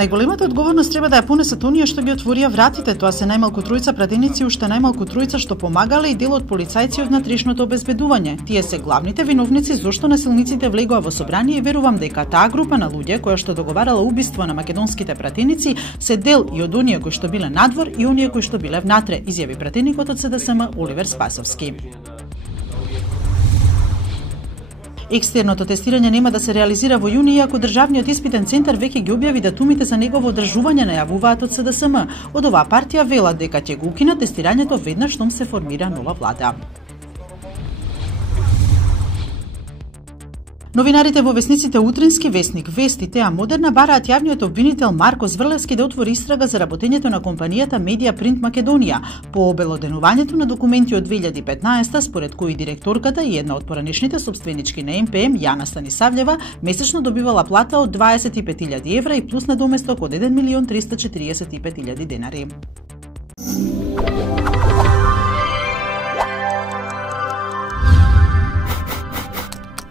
Најголемата одговорност треба да ја понесат оние што ги отворија вратите, тоа се најмалку тројца пратеници, уште најмалку тројца што помагале и дел од полицајци од внатрешното обезбедување. Тие се главните виновници зошто насилниците влегоа во собрание и верувам дека таа група на луѓе која што договарала убиство на македонските пратеници се дел и од оние кои што биле надвор и оние кои што биле внатре, изјави пратеникот од СДСМ Оливер Спасовски. Екстерното тестирање нема да се реализира во јуни, иако Државниот испитен центар веќе ги објави датумите за негово одржување, најавуваат од СДСМ. Од оваа партија велат дека ќе го укинат тестирањето веднаш штом се формира нова влада. Новинарите во весниците Утрински весник, Вестите, а Модерна бараат јавниот обвинител Марко Зврлевски да отвори истрага за работењето на компанијата Медија Принт Македонија по обелоденувањето на документи од 2015 според кои директорката и една од поранешните собственички на МПМ, Јана Станисављева, месечно добивала плата од 25.000 евра и плюс на доместок од 1.345.000 денари.